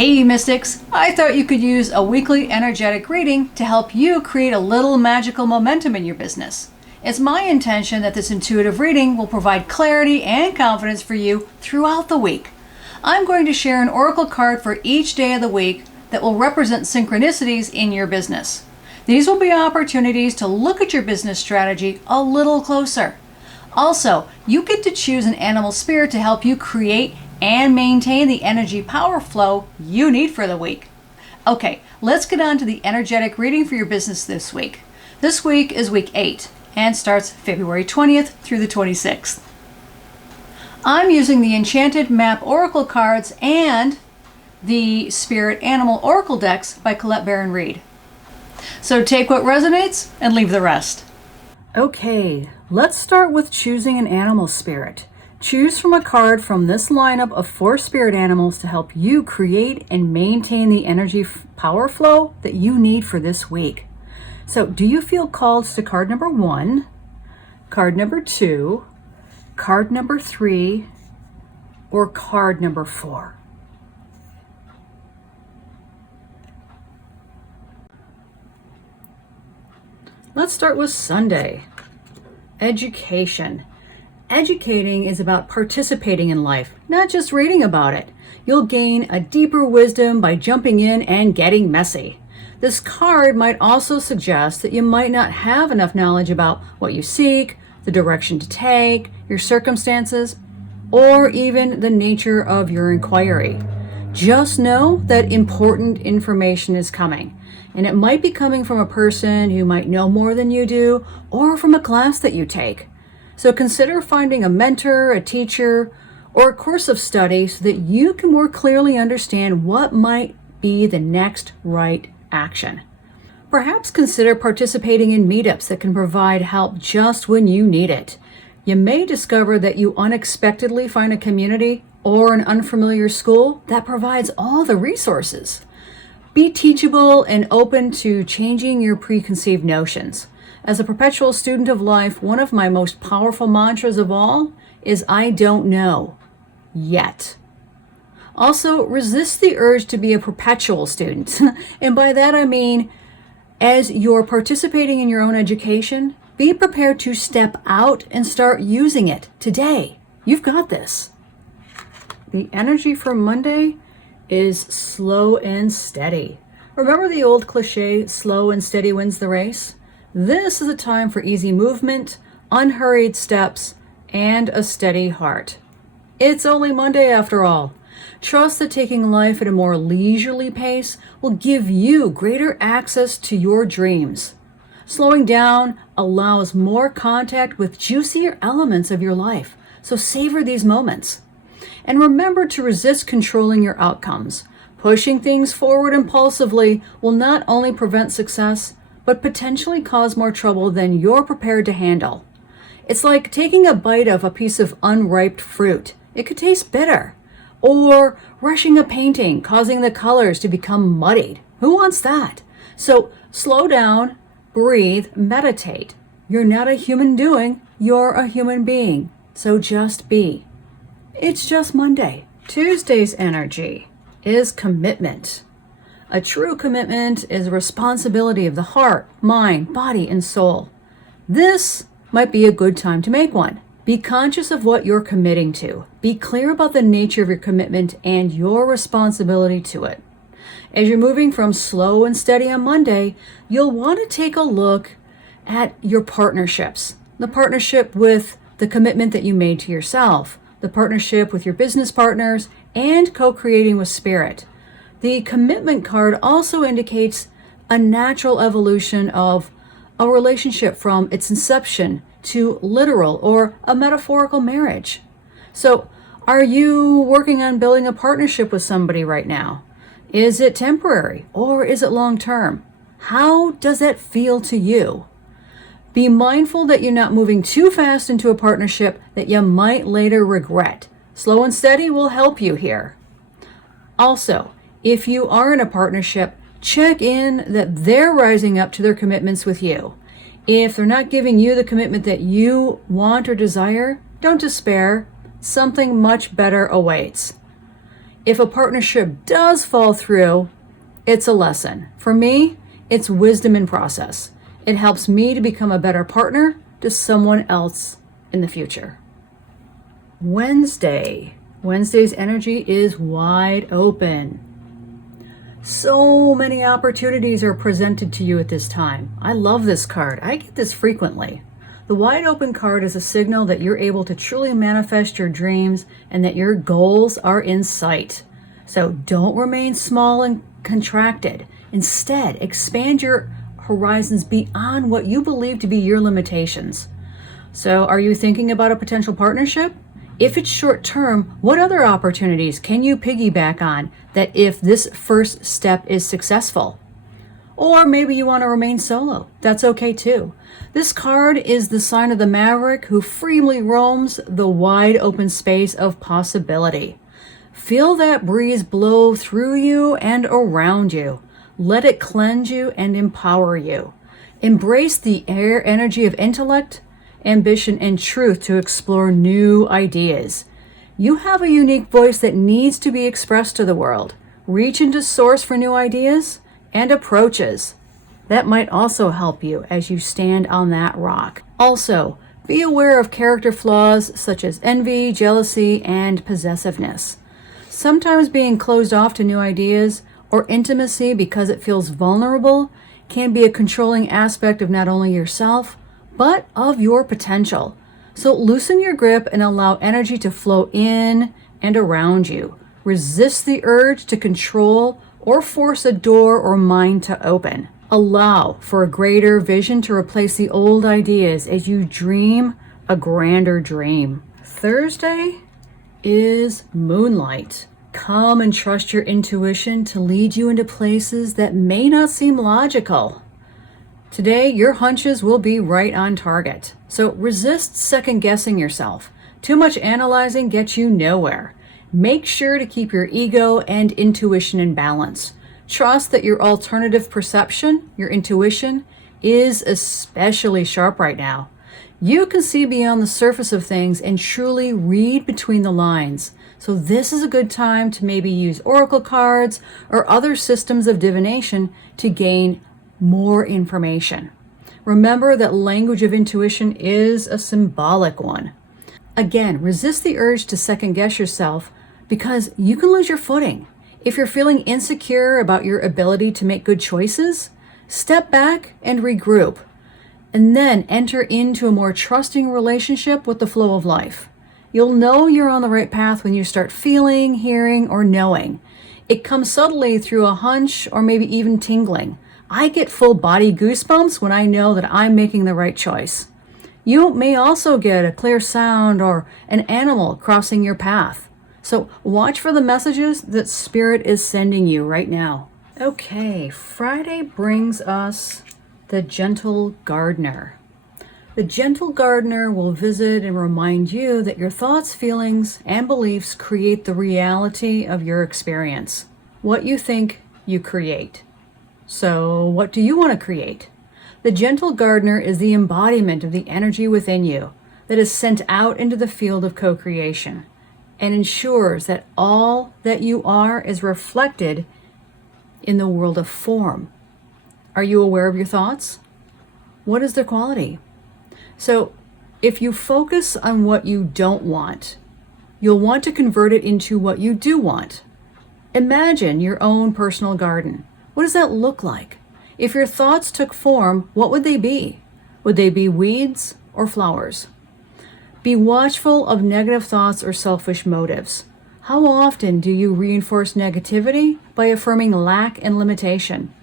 Hey Mystics, I thought you could use a weekly energetic reading to help you create a little magical momentum in your business. It's my intention that this intuitive reading will provide clarity and confidence for you throughout the week. I'm going to share an oracle card for each day of the week that will represent synchronicities in your business. These will be opportunities to look at your business strategy a little closer. Also, you get to choose an animal spirit to help you create and maintain the energy power flow you need for the week. Okay, let's get on to the energetic reading for your business this week. This week is week 8 and starts February 20th through the 26th. I'm using the Enchanted Map Oracle cards and the Spirit Animal Oracle decks by Colette Baron Reed. So take what resonates and leave the rest. Okay, let's start with choosing an animal spirit. Choose from a card from this lineup of 4 spirit animals to help you create and maintain the energy power flow that you need for this week. So do you feel called to card number 1, card number 2, card number 3, or card number 4? Let's start with Sunday. Education. Educating is about participating in life, not just reading about it. You'll gain a deeper wisdom by jumping in and getting messy. This card might also suggest that you might not have enough knowledge about what you seek, the direction to take, your circumstances, or even the nature of your inquiry. Just know that important information is coming, and it might be coming from a person who might know more than you do, or from a class that you take. So consider finding a mentor, a teacher, or a course of study so that you can more clearly understand what might be the next right action. Perhaps consider participating in meetups that can provide help just when you need it. You may discover that you unexpectedly find a community or an unfamiliar school that provides all the resources. Be teachable and open to changing your preconceived notions. As a perpetual student of life, one of my most powerful mantras of all is I don't know yet. Also, resist the urge to be a perpetual student. And by that I mean, as you're participating in your own education, be prepared to step out and start using it today. You've got this. The energy for Monday is slow and steady. Remember the old cliche, slow and steady wins the race? This is a time for easy movement, unhurried steps, and a steady heart. It's only Monday after all. Trust that taking life at a more leisurely pace will give you greater access to your dreams. Slowing down allows more contact with juicier elements of your life, so savor these moments. And remember to resist controlling your outcomes. Pushing things forward impulsively will not only prevent success, but potentially cause more trouble than you're prepared to handle. It's like taking a bite of a piece of unripe fruit. It could taste bitter. Or rushing a painting, causing the colors to become muddied. Who wants that? So slow down, breathe, meditate. You're not a human doing, you're a human being. So just be. It's just Monday. Tuesday's energy is commitment. A true commitment is a responsibility of the heart, mind, body, and soul. This might be a good time to make one. Be conscious of what you're committing to. Be clear about the nature of your commitment and your responsibility to it. As you're moving from slow and steady on Monday, you'll want to take a look at your partnerships. The partnership with the commitment that you made to yourself, the partnership with your business partners, and co-creating with spirit. The commitment card also indicates a natural evolution of a relationship from its inception to literal or a metaphorical marriage. So, are you working on building a partnership with somebody right now? Is it temporary or is it long-term? How does that feel to you? Be mindful that you're not moving too fast into a partnership that you might later regret. Slow and steady will help you here. Also, if you are in a partnership, check in that they're rising up to their commitments with you. If they're not giving you the commitment that you want or desire, don't despair. Something much better awaits. If a partnership does fall through, it's a lesson. For me, it's wisdom in process. It helps me to become a better partner to someone else in the future. Wednesday. Wednesday's energy is wide open. So many opportunities are presented to you at this time. I love this card. I get this frequently. The wide open card is a signal that you're able to truly manifest your dreams and that your goals are in sight. So don't remain small and contracted. Instead, expand your horizons beyond what you believe to be your limitations. So are you thinking about a potential partnership? If it's short term, what other opportunities can you piggyback on that if this first step is successful? Or maybe you want to remain solo. That's okay too. This card is the sign of the maverick who freely roams the wide open space of possibility. Feel that breeze blow through you and around you. Let it cleanse you and empower you. Embrace the air energy of intellect, ambition, and truth to explore new ideas. You have a unique voice that needs to be expressed to the world. Reach into source for new ideas and approaches. That might also help you as you stand on that rock. Also, be aware of character flaws such as envy, jealousy, and possessiveness. Sometimes being closed off to new ideas or intimacy because it feels vulnerable can be a controlling aspect of not only yourself, but of your potential. So loosen your grip and allow energy to flow in and around you. Resist the urge to control or force a door or mind to open. Allow for a greater vision to replace the old ideas as you dream a grander dream. Thursday is moonlight. Come and trust your intuition to lead you into places that may not seem logical. Today, your hunches will be right on target. So resist second guessing yourself. Too much analyzing gets you nowhere. Make sure to keep your ego and intuition in balance. Trust that your alternative perception, your intuition, is especially sharp right now. You can see beyond the surface of things and truly read between the lines. So this is a good time to maybe use oracle cards or other systems of divination to gain more information. Remember that language of intuition is a symbolic one. Again, resist the urge to second guess yourself because you can lose your footing. If you're feeling insecure about your ability to make good choices, step back and regroup, and then enter into a more trusting relationship with the flow of life. You'll know you're on the right path when you start feeling, hearing, or knowing. It comes subtly through a hunch or maybe even tingling. I get full body goosebumps when I know that I'm making the right choice. You may also get a clear sound or an animal crossing your path. So watch for the messages that Spirit is sending you right now. Okay, Friday brings us the Gentle Gardener. The Gentle Gardener will visit and remind you that your thoughts, feelings, and beliefs create the reality of your experience. What you think, you create. So what do you want to create? The Gentle Gardener is the embodiment of the energy within you that is sent out into the field of co-creation and ensures that all that you are is reflected in the world of form. Are you aware of your thoughts? What is their quality? So if you focus on what you don't want, you'll want to convert it into what you do want. Imagine your own personal garden. What does that look like? If your thoughts took form, what would they be? Would they be weeds or flowers? Be watchful of negative thoughts or selfish motives. How often do you reinforce negativity by affirming lack and limitation?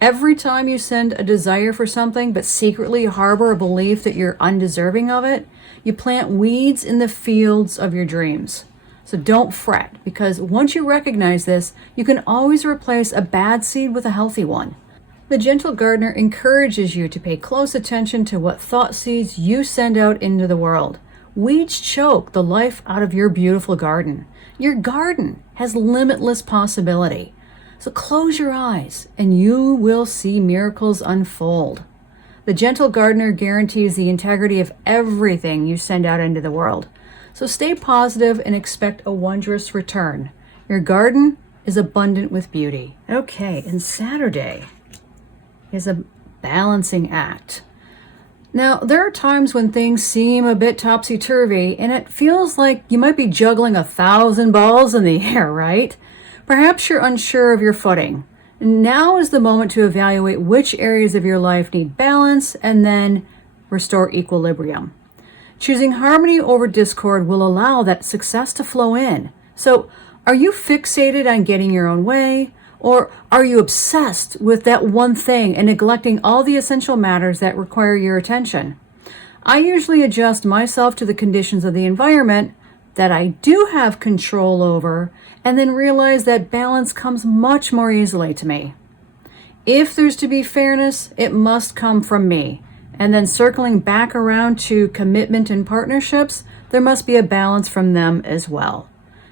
Every time you send a desire for something but secretly harbor a belief that you're undeserving of it, you plant weeds in the fields of your dreams. So don't fret, because once you recognize this, you can always replace a bad seed with a healthy one. The Gentle Gardener encourages you to pay close attention to what thought seeds you send out into the world. Weeds choke the life out of your beautiful garden. Your garden has limitless possibility. So close your eyes and you will see miracles unfold. The Gentle Gardener guarantees the integrity of everything you send out into the world. So stay positive and expect a wondrous return. Your garden is abundant with beauty. Okay, and Saturday is a balancing act. Now, there are times when things seem a bit topsy-turvy and it feels like you might be juggling 1,000 balls in the air, right? Perhaps you're unsure of your footing. Now is the moment to evaluate which areas of your life need balance and then restore equilibrium. Choosing harmony over discord will allow that success to flow in. So, are you fixated on getting your own way? Or are you obsessed with that one thing and neglecting all the essential matters that require your attention? I usually adjust myself to the conditions of the environment that I do have control over, and then realize that balance comes much more easily to me. If there's to be fairness, it must come from me. And then circling back around to commitment and partnerships, there must be a balance from them as well.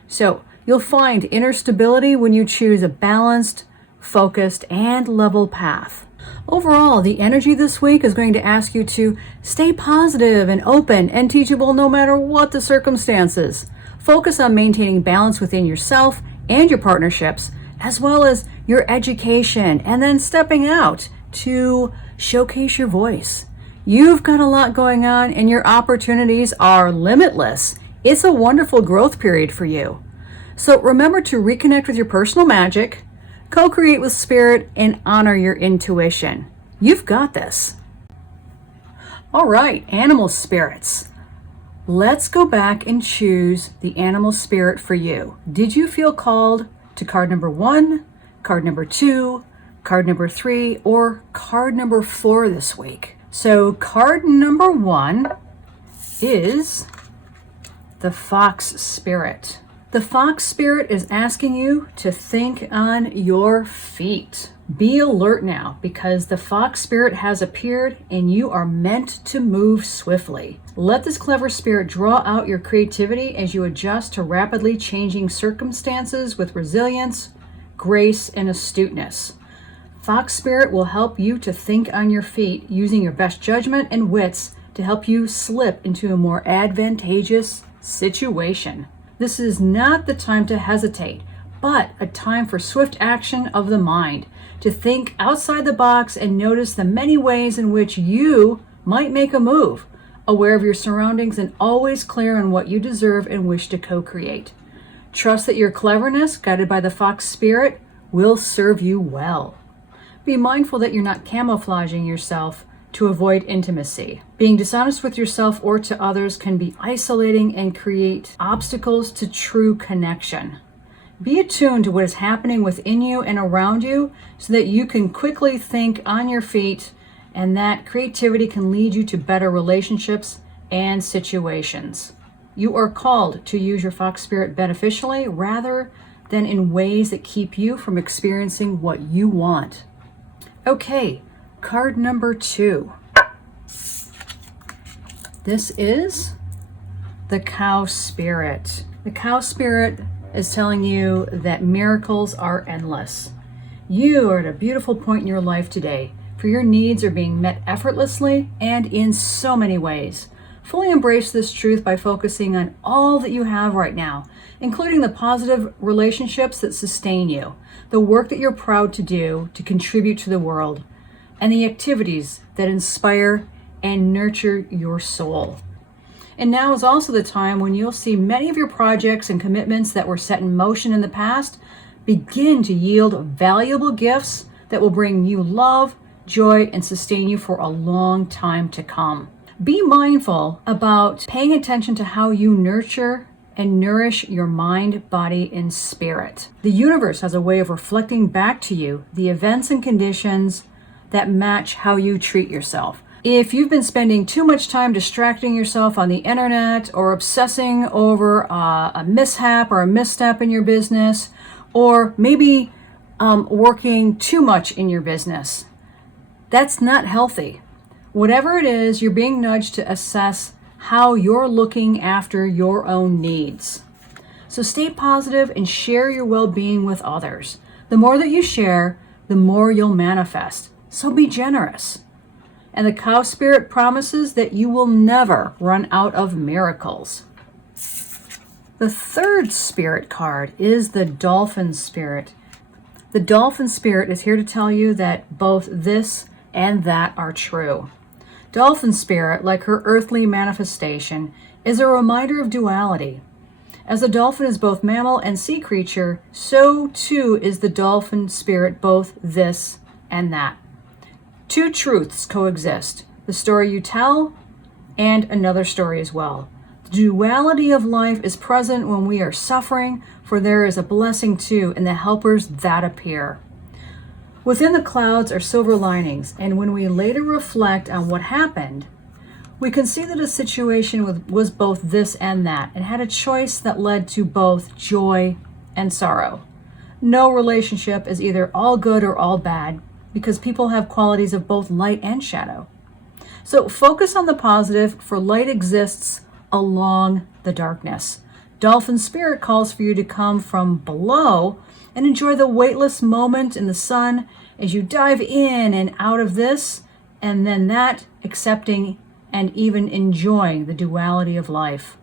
So, you'll find inner stability when you choose a balanced, focused, and level path. Overall, the energy this week is going to ask you to stay positive and open and teachable no matter what the circumstances. Focus on maintaining balance within yourself and your partnerships, as well as your education, and then stepping out to showcase your voice. You've got a lot going on and your opportunities are limitless. It's a wonderful growth period for you. So remember to reconnect with your personal magic, co-create with spirit, and honor your intuition. You've got this. All right, animal spirits. Let's go back and choose the animal spirit for you. Did you feel called to card number 1, card number 2, card number 3, or card number 4 this week? So card number 1 is the fox spirit. The fox spirit is asking you to think on your feet. Be alert now, because the fox spirit has appeared and you are meant to move swiftly. Let this clever spirit draw out your creativity as you adjust to rapidly changing circumstances with resilience, grace, and astuteness. Fox spirit will help you to think on your feet, using your best judgment and wits to help you slip into a more advantageous situation. This is not the time to hesitate, but a time for swift action of the mind, to think outside the box and notice the many ways in which you might make a move, aware of your surroundings and always clear on what you deserve and wish to co-create. Trust that your cleverness, guided by the fox spirit, will serve you well. Be mindful that you're not camouflaging yourself to avoid intimacy. Being dishonest with yourself or to others can be isolating and create obstacles to true connection. Be attuned to what is happening within you and around you so that you can quickly think on your feet, and that creativity can lead you to better relationships and situations. You are called to use your fox spirit beneficially rather than in ways that keep you from experiencing what you want. Okay, card number 2. This is the cow spirit. The cow spirit is telling you that miracles are endless. You are at a beautiful point in your life today, for your needs are being met effortlessly and in so many ways. Fully embrace this truth by focusing on all that you have right now, including the positive relationships that sustain you, the work that you're proud to do to contribute to the world, and the activities that inspire and nurture your soul. And now is also the time when you'll see many of your projects and commitments that were set in motion in the past begin to yield valuable gifts that will bring you love, joy, and sustain you for a long time to come. Be mindful about paying attention to how you nurture and nourish your mind, body, and spirit. The universe has a way of reflecting back to you the events and conditions that match how you treat yourself. If you've been spending too much time distracting yourself on the internet or obsessing over a mishap or a misstep in your business, or maybe working too much in your business, that's not healthy. Whatever it is, you're being nudged to assess how you're looking after your own needs. So stay positive and share your well-being with others. The more that you share, the more you'll manifest. So be generous. And the cow spirit promises that you will never run out of miracles. The third spirit card is the dolphin spirit. The dolphin spirit is here to tell you that both this and that are true. Dolphin spirit, like her earthly manifestation, is a reminder of duality. As the dolphin is both mammal and sea creature, so too is the dolphin spirit both this and that. Two truths coexist, the story you tell and another story as well. The duality of life is present when we are suffering, for there is a blessing too in the helpers that appear. Within the clouds are silver linings, and when we later reflect on what happened, we can see that a situation was both this and that, and had a choice that led to both joy and sorrow. No relationship is either all good or all bad, because people have qualities of both light and shadow. So focus on the positive, for light exists along the darkness. Dolphin spirit calls for you to come from below and enjoy the weightless moment in the sun as you dive in and out of this and then that, accepting and even enjoying the duality of life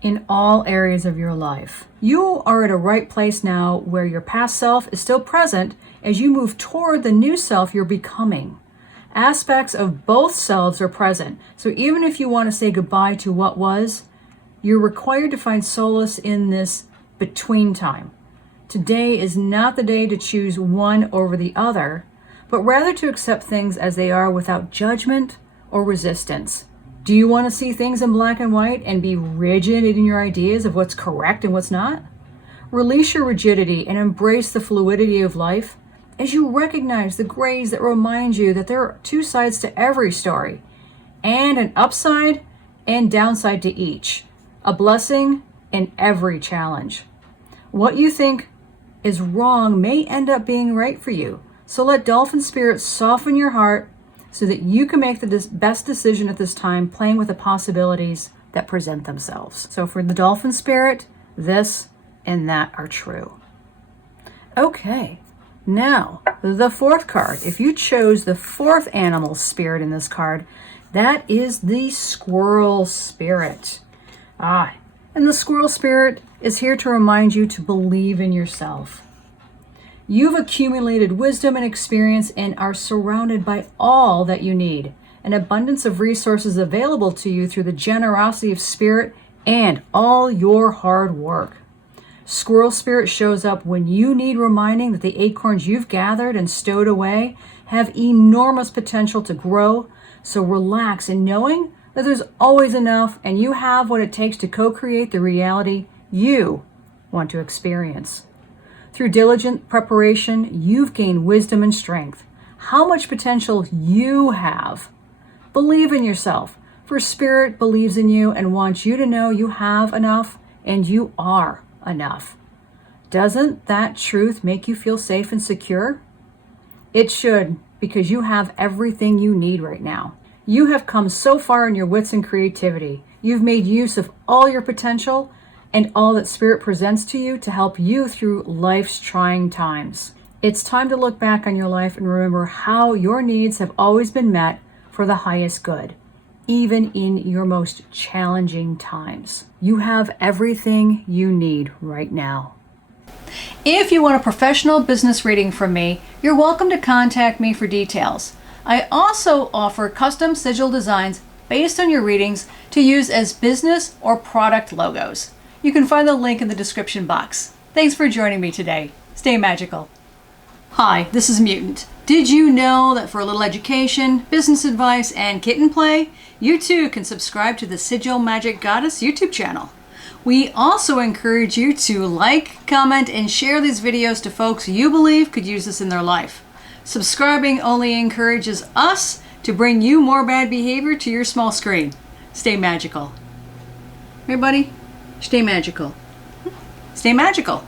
in all areas of your life. You are at a right place now where your past self is still present as you move toward the new self you're becoming. Aspects of both selves are present, so even if you want to say goodbye to what was, you're required to find solace in this between time. Today is not the day to choose one over the other, but rather to accept things as they are without judgment or resistance. Do you want to see things in black and white and be rigid in your ideas of what's correct and what's not? Release your rigidity and embrace the fluidity of life as you recognize the grays that remind you that there are two sides to every story, and an upside and downside to each, a blessing in every challenge. What you think is wrong may end up being right for you, so let dolphin spirit soften your heart so that you can make the best decision at this time, playing with the possibilities that present themselves. So for the dolphin spirit, this and that are true. Okay, now the fourth card. If you chose the fourth animal spirit in this card, that is the squirrel spirit. And the squirrel spirit is here to remind you to believe in yourself. You've accumulated wisdom and experience and are surrounded by all that you need, an abundance of resources available to you through the generosity of spirit and all your hard work. Squirrel spirit shows up when you need reminding that the acorns you've gathered and stowed away have enormous potential to grow, so relax in knowing that there's always enough and you have what it takes to co-create the reality you want to experience. Through diligent preparation, you've gained wisdom and strength. How much potential you have. Believe in yourself, for Spirit believes in you and wants you to know you have enough and you are enough. Doesn't that truth make you feel safe and secure? It should, because you have everything you need right now. You have come so far in your wits and creativity. You've made use of all your potential and all that Spirit presents to you to help you through life's trying times. It's time to look back on your life and remember how your needs have always been met for the highest good, even in your most challenging times. You have everything you need right now. If you want a professional business reading from me, you're welcome to contact me for details. I also offer custom sigil designs based on your readings to use as business or product logos. You can find the link in the description box. Thanks for joining me today. Stay magical. Hi, this is Mutant. Did you know that for a little education, business advice, and kitten play, you too can subscribe to the Sigil Magic Goddess YouTube channel? We also encourage you to like, comment, and share these videos to folks you believe could use this in their life. Subscribing only encourages us to bring you more bad behavior to your small screen. Stay magical. Everybody, stay magical. Stay magical.